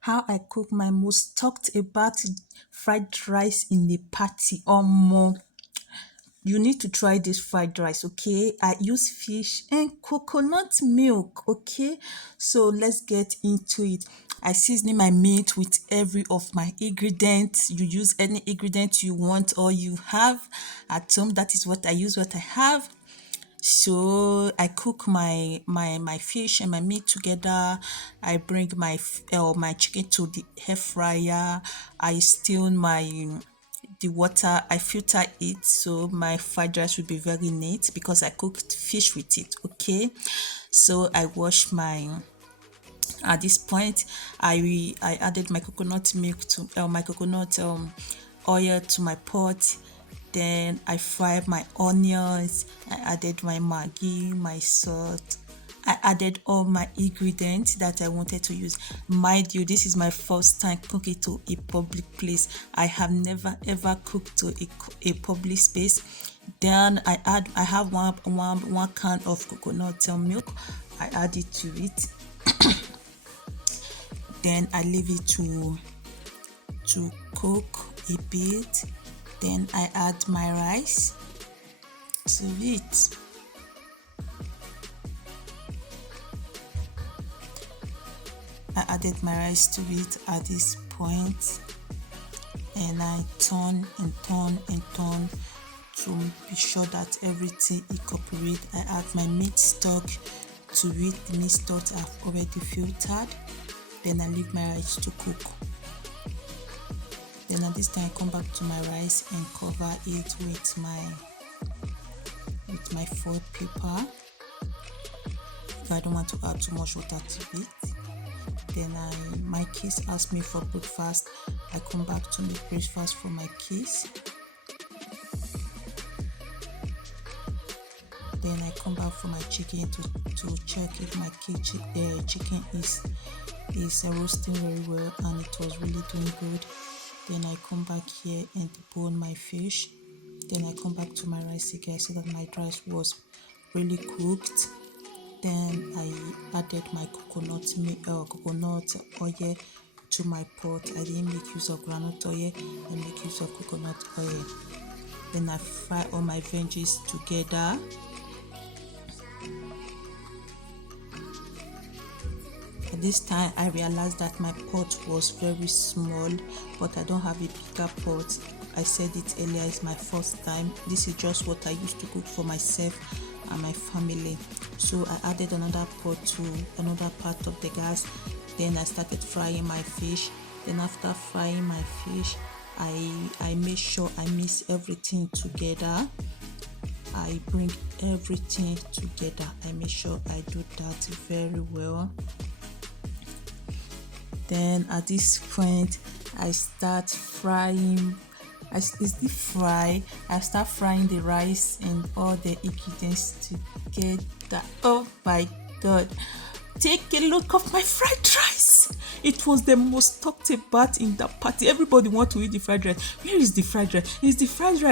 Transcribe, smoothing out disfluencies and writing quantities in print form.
how I cook my most talked about fried rice in the party. More. You need to try this fried rice, okay? I use fish and coconut milk, okay? So let's get into it. I season my meat with every of my ingredients. You use any ingredient you want or you have at home. That is what I use, what I have. So I cook my fish and my meat together. I bring my chicken to the air fryer. I steam my the water. I filter it so my fried rice will be very neat because I cooked fish with it. Okay, so I wash my at this point I added my coconut milk to my coconut oil to my pot. Then I fried my onions. I added my maggi, my salt. I added all my ingredients that I wanted to use. Mind you, this is my first time cooking to a public place. I have never ever cooked to a public space. Then I have one can of coconut milk. I add it to it. Then I leave it to cook a bit. Then I add my rice to it. I added my rice to it at this point, and I turn and turn and turn to be sure that everything incorporate. I add my meat stock to it. The meat stock I've already filtered. Then I leave my rice to cook. Then at this time I come back to my rice and cover it with my foil paper. If I don't want to add too much water to it. Then my kids ask me for breakfast. I come back to make breakfast for my kids. Then I come back for my chicken to check if my chicken is roasting very well, and it was really doing good. Then I come back here and debone my fish. Then I come back to my rice again. I see that my rice was really cooked. Then I added my coconut oil to my pot. I didn't make use of groundnut oil. I make use of coconut oil. Then I fry all my veggies together. At this time I realized that my pot was very small, but I don't have a bigger pot. I said it earlier, it's my first time. This is just what I used to cook for myself and my family. So I added another pot to another part of the gas. Then I started frying my fish. Then after frying my fish, I made sure I mix everything together. I bring everything together. I make sure I do that very well. Then at this point I start frying. I start frying the rice and all the ingredients together. Oh my god, take a look of my fried rice. It was the most talked about in the party. Everybody want to eat the fried rice. Where is the fried rice? It's the fried rice.